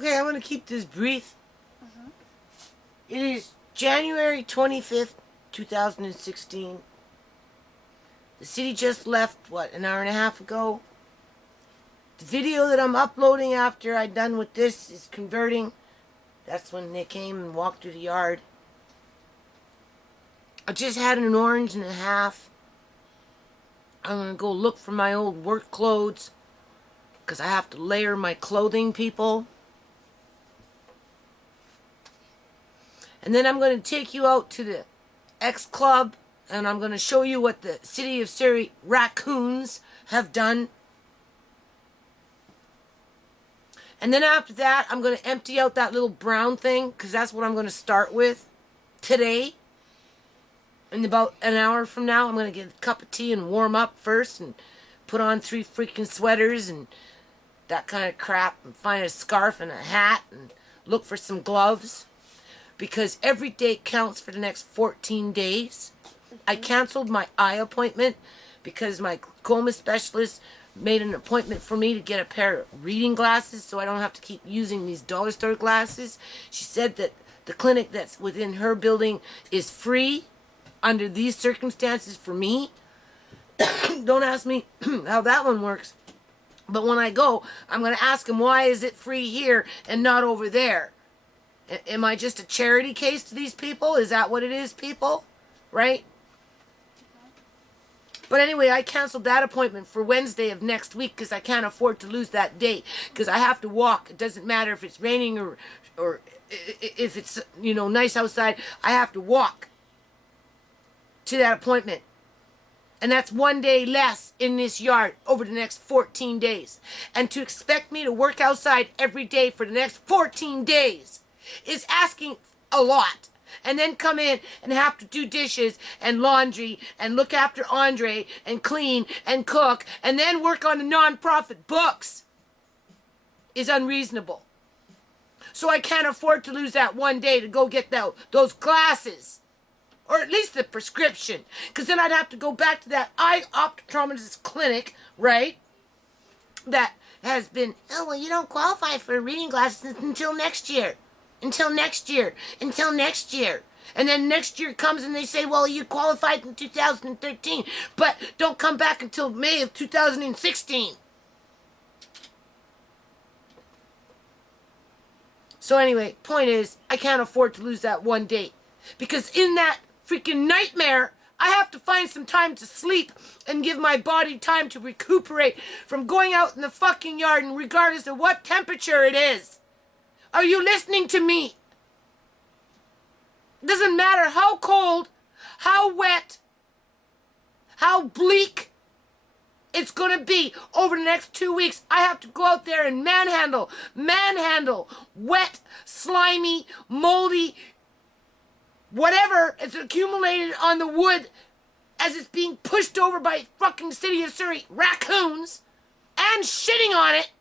Okay, I'm gonna keep this brief. It is January 25th, 2016. The city just left, what, an hour and a half ago? The video that I'm uploading after I'm done with this is converting. That's when they came and walked through the yard. I just had an orange and a half. I'm gonna go look for my old work clothes because I have to layer my clothing, people. And then I'm going to take you out to the X Club, and I'm going to show you what the City of Surrey raccoons have done. And then after that, I'm going to empty out that little brown thing, because that's what I'm going to start with today. In about an hour from now, I'm going to get a cup of tea and warm up first, and put on 3 freaking sweaters and that kind of crap, and find a scarf and a hat, and look for some gloves. Because every day counts for the next 14 days. I canceled my eye appointment because my glaucoma specialist made an appointment for me to get a pair of reading glasses so I don't have to keep using these dollar store glasses. She said that the clinic that's within her building is free under these circumstances for me. Don't ask me how that one works. But when I go, I'm going to ask him, why is it free here and not over there? Am I just a charity case to these people? Is that what it is, people? Right? But anyway, I canceled that appointment for Wednesday of next week because I can't afford to lose that day. Because I have to walk. It doesn't matter if it's raining or if it's, you know, nice outside. I have to walk to that appointment. And that's 1 day less in this yard over the next 14 days. And to expect me to work outside every day for the next 14 days is asking a lot. And then come in and have to do dishes and laundry and look after Andre and clean and cook and then work on the non-profit books is unreasonable. So I can't afford to lose that 1 day to go get those glasses. Or at least the prescription. Because then I'd have to go back to that eye optometrist clinic, right? That has been, oh, well, you don't qualify for reading glasses until next year. Until next year. Until next year. And then next year comes and they say, well, you qualified in 2013, but don't come back until May of 2016. So anyway, point is, I can't afford to lose that 1 day. Because in that freaking nightmare, I have to find some time to sleep and give my body time to recuperate from going out in the fucking yard, and regardless of what temperature it is. Are you listening to me? It doesn't matter how cold, how wet, how bleak it's going to be over the next 2 weeks. I have to go out there and manhandle, wet, slimy, moldy, whatever is accumulated on the wood as it's being pushed over by fucking City of Surrey raccoons and shitting on it.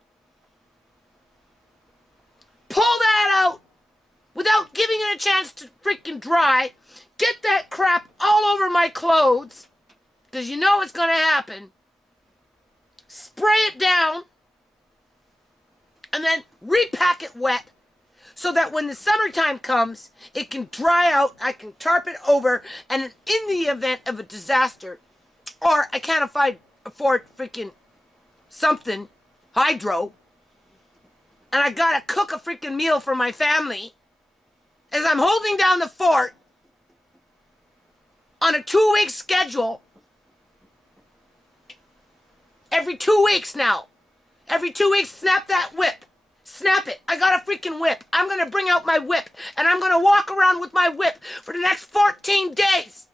Pull that out without giving it a chance to freaking dry. Get that crap all over my clothes, because you know it's going to happen. Spray it down and then repack it wet so that when the summertime comes, it can dry out, I can tarp it over, and in the event of a disaster, or I can't afford freaking something, hydro, and I gotta cook a freaking meal for my family as I'm holding down the fort on a 2-week schedule. Every 2 weeks now. Every 2 weeks, snap that whip. Snap it. I got a freaking whip. I'm going to bring out my whip, and I'm going to walk around with my whip for the next 14 days.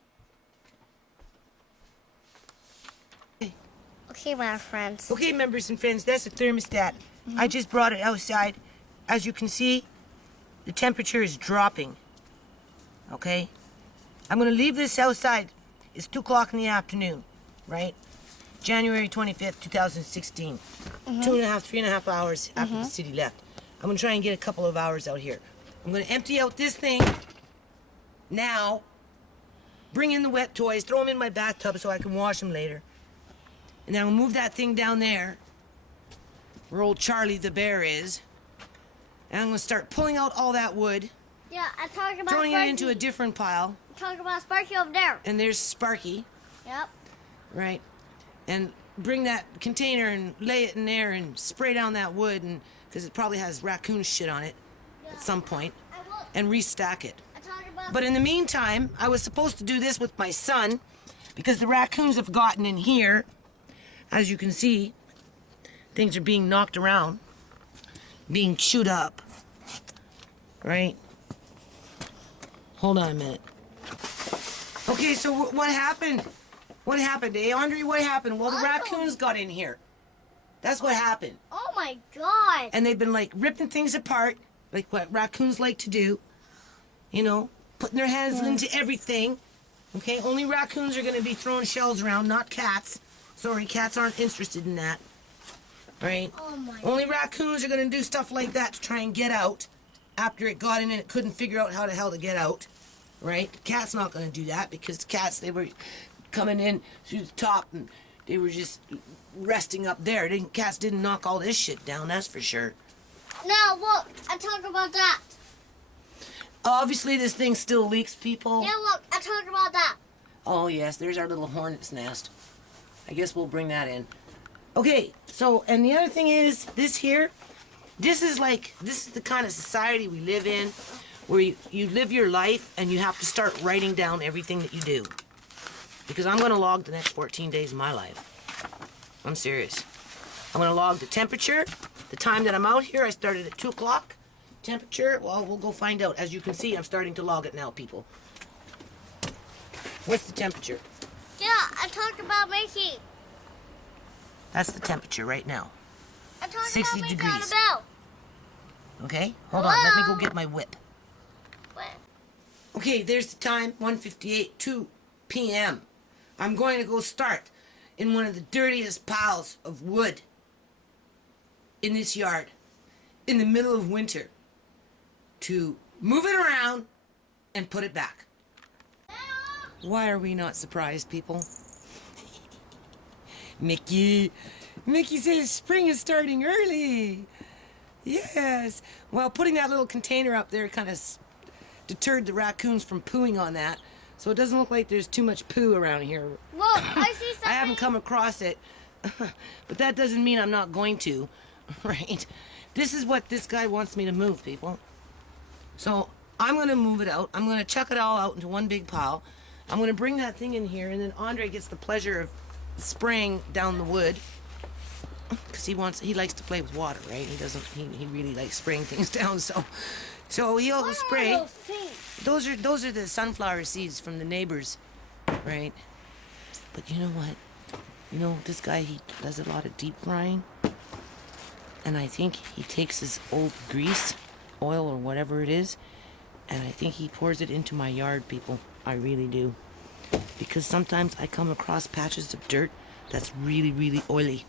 Okay, my friends. Okay, members and friends, that's a thermostat. I just brought it outside. As you can see, the temperature is dropping. Okay? I'm going to leave this outside. It's 2 o'clock in the afternoon, right? January 25th, 2016. 3.5 hours after the city left. I'm going to try and get a couple of hours out here. I'm going to empty out this thing now. Bring in the wet toys. Throw them in my bathtub so I can wash them later. And then I'll move that thing down there, where old Charlie the bear is. And I'm going to start pulling out all that wood, Yeah, I'm talking about throwing Sparky. it into a different pile. I'm talking about Sparky over there. And there's Sparky, Yep. right? And bring that container and lay it in there and spray down that wood, and because it probably has raccoon shit on it at some point, I will. and restack it. I'm talking about. But in the meantime, I was supposed to do this with my son because the raccoons have gotten in here. As you can see, things are being knocked around, being chewed up, right? Hold on a minute. Okay, so what happened? What happened, eh, Andre? What happened? Well, the raccoons got in here. That's what happened. Oh my God. And they've been like ripping things apart, like what raccoons like to do. You know, putting their hands into everything. Okay, only raccoons are going to be throwing shells around, not cats. Sorry, cats aren't interested in that. Right? Oh my. Only raccoons are going to do stuff like that to try and get out after it got in and it couldn't figure out how the hell to get out. Right? The cat's not going to do that because the cats, they were coming in through the top and they were just resting up there. Cats didn't knock all this shit down, that's for sure. Now look, I'm talking about that. Obviously, this thing still leaks, people. Yeah, look, I'm talking about that. Oh, yes, there's our little hornet's nest. I guess we'll bring that in. Okay, so, and the other thing is, this here, this is the kind of society we live in, where you live your life and you have to start writing down everything that you do. Because I'm going to log the next 14 days of my life. I'm serious. I'm going to log the temperature, the time that I'm out here. I started at 2 o'clock. Temperature, well, we'll go find out. As you can see, I'm starting to log it now, people. What's the temperature? Yeah, I'm talking about making. That's the temperature right now. I'm talking 60 about degrees. making on a bell. Okay? Hold on, let me go Hello? get my whip. What? Okay, there's the time, 1:58, 2 p.m. I'm going to go start in one of the dirtiest piles of wood in this yard in the middle of winter to move it around and put it back. Why are we not surprised, people? Mickey says spring is starting early. Yes. Well, putting that little container up there kind of deterred the raccoons from pooing on that. So it doesn't look like there's too much poo around here. Look, I see something. I haven't come across it. But that doesn't mean I'm not going to. Right? This is what this guy wants me to move, people. So I'm going to move it out. I'm going to chuck it all out into one big pile. I'm going to bring that thing in here, and then Andre gets the pleasure of spraying down the wood. Because he likes to play with water, right? He really likes spraying things down, so he'll What are spray. those things? Those are the sunflower seeds from the neighbors, right? But you know what? You know, this guy, he does a lot of deep frying. And I think he takes his old grease, oil or whatever it is, and I think he pours it into my yard, people. I really do. Because sometimes I come across patches of dirt that's really, really oily.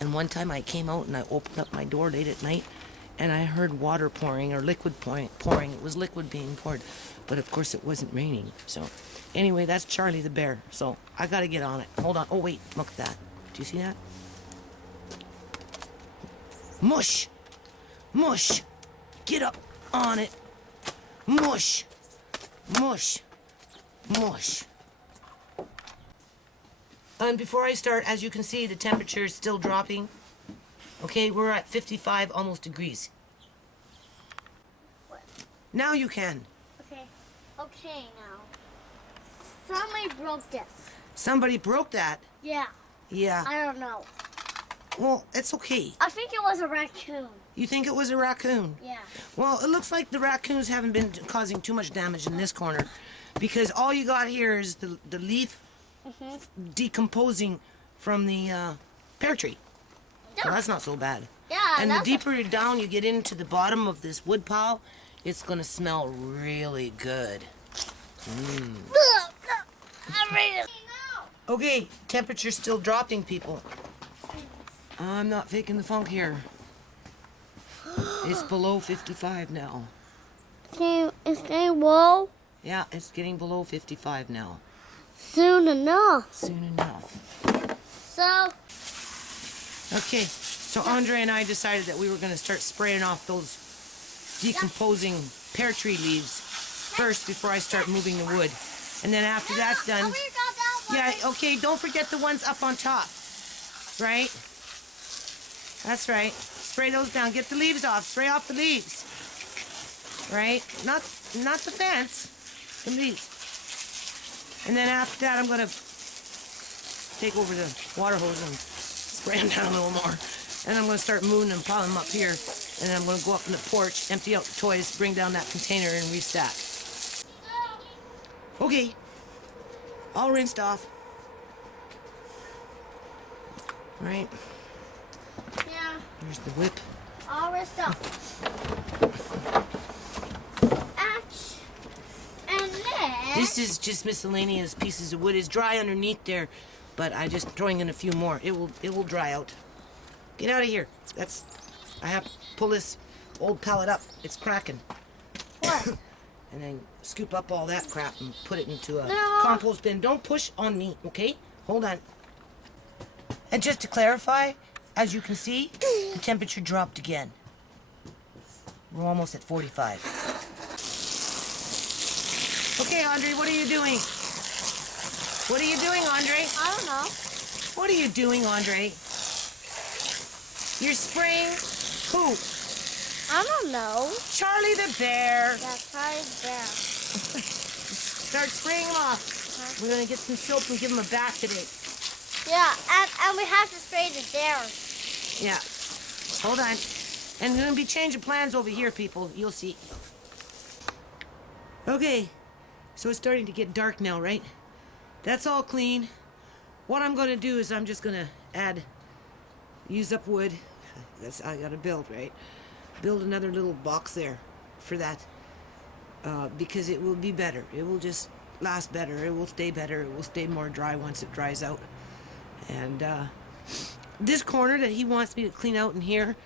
And one time I came out and I opened up my door late at night and I heard water pouring or liquid pouring. It was liquid being poured. But of course it wasn't raining. So anyway, that's Charlie the bear. So I gotta get on it. Hold on. Oh wait, look at that. Do you see that? Mush! Mush! Get up on it. Mush! Mush! Mush! And before I start, as you can see, the temperature is still dropping. Okay, we're at 55 almost degrees. What? Now you can. Okay now. Somebody broke this. Somebody broke that. Yeah, Yeah. I don't know. Well, it's okay. I think it was a raccoon. You think it was a raccoon? Yeah. Well, it looks like the raccoons haven't been causing too much damage in this corner because all you got here is the leaf decomposing from the pear tree. So Yeah. that's not so bad. Yeah, And the that's deeper down you get into the bottom of this wood pile, it's gonna smell really good. Okay, temperature's still dropping, people. I'm not faking the funk here. It's below 55 now. It's getting low Yeah, it's getting below 55 now. soon enough. Soon enough. So, Okay, So Andre and I decided that we were going to start spraying off those decomposing pear tree leaves first before I start moving the wood. And then after that's done, yeah, okay, don't forget the ones up on top, right? That's right. Spray those down. Get the leaves off. Spray off the leaves, right? Not the fence, the leaves. And then after that, I'm going to take over the water hose and spray them down a little more. And I'm going to start moving them, piling them up here. And then I'm going to go up in the porch, empty out the toys, bring down that container, and restack. Okay. All rinsed off. Right. Yeah. Here's the whip. All rinsed up. And then... This is just miscellaneous pieces of wood. It's dry underneath there, but I'm just throwing in a few more. It will dry out. Get out of here. I have to pull this old pallet up. It's cracking. What? And then scoop up all that crap and put it into a No. compost bin. Don't push on me, okay? Hold on. And just to clarify, as you can see, the temperature dropped again. We're almost at 45. Okay, Andre, what are you doing? What are you doing, Andre? I don't know. What are you doing, Andre? You're spraying who? I don't know. Charlie the bear. That's right there. Start spraying them off. We're going to get some soap and give them a bath today. Yeah, and we have to spray the dairy. Yeah. Hold on. And we're going to be changing plans over here, people. You'll see. Okay. So it's starting to get dark now, right? That's all clean. What I'm going to do is I'm just going to use up wood. That's I got to build, right? Build another little box there for that. Because it will be better. It will just last better. It will stay better. It will stay more dry once it dries out. And this corner that he wants me to clean out in here,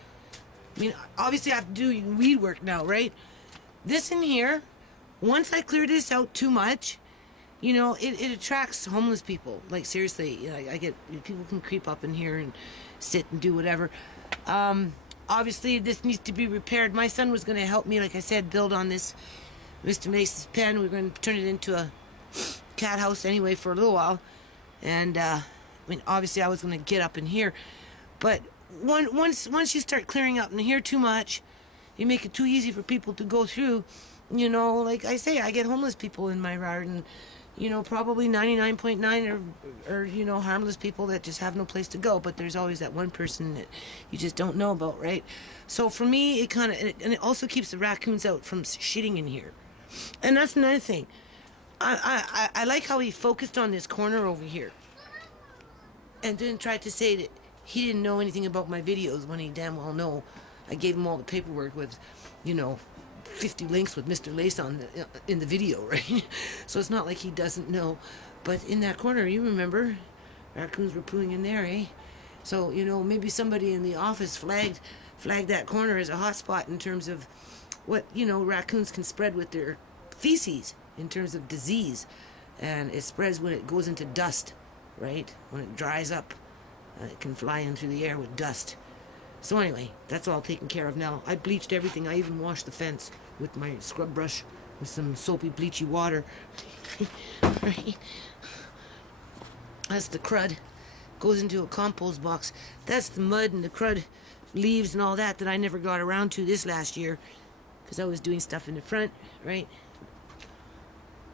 I mean, obviously I have to do weed work now, right? This in here, once I clear this out too much, you know, it attracts homeless people. Like, seriously, you know, I get, people can creep up in here and sit and do whatever. Obviously, this needs to be repaired. My son was going to help me, like I said, build on this Mr. Mace's pen. We're going to turn it into a cat house anyway for a little while. And, I mean, obviously I was going to get up in here. But once you start clearing up in here too much, you make it too easy for people to go through. You know, like I say, I get homeless people in my yard, and, you know, probably 99.9 are, you know, harmless people that just have no place to go. But there's always that one person that you just don't know about, right? So for me, it kind of, and it also keeps the raccoons out from shitting in here. And that's another thing. I like how he focused on this corner over here. And then tried to say that he didn't know anything about my videos when he damn well know. I gave him all the paperwork with, you know, 50 links with Mr. Lace on in the video, right? So it's not like he doesn't know. But in that corner, you remember, raccoons were pooing in there, eh? So, you know, maybe somebody in the office flagged that corner as a hot spot in terms of what, you know, raccoons can spread with their feces in terms of disease. And it spreads when it goes into dust, right? When it dries up, it can fly in through the air with dust. So anyway, that's all taken care of now. I bleached everything. I even washed the fence with my scrub brush with some soapy, bleachy water. Right? That's the crud. Goes into a compost box. That's the mud and the crud, leaves and all that I never got around to this last year because I was doing stuff in the front, right?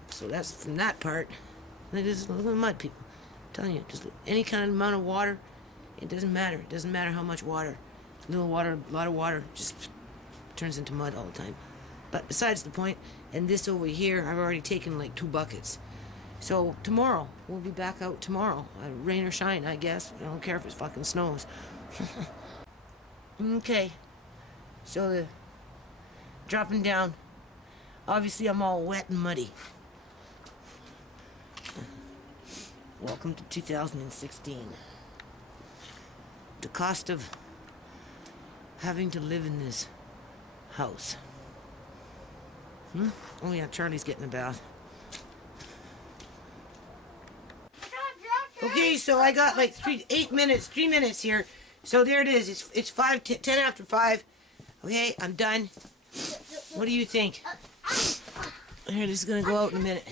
So that's from that part. Like this little mud, people. I'm telling you, just any kind of amount of water, it doesn't matter. It doesn't matter how much water. Little water, a lot of water, just turns into mud all the time. But besides the point, and this over here, I've already taken like 2 buckets. So tomorrow, we'll be back out tomorrow. Rain or shine, I guess. I don't care if it fucking snows. Okay. So the dropping down. Obviously, I'm all wet and muddy. Welcome to 2016. The cost of having to live in this house. Oh yeah, Charlie's getting a bath. Okay, so I got like 3 minutes here So there it is. It's 10 after 5. Okay, I'm done. What do you think? Here, this is gonna go out in a minute.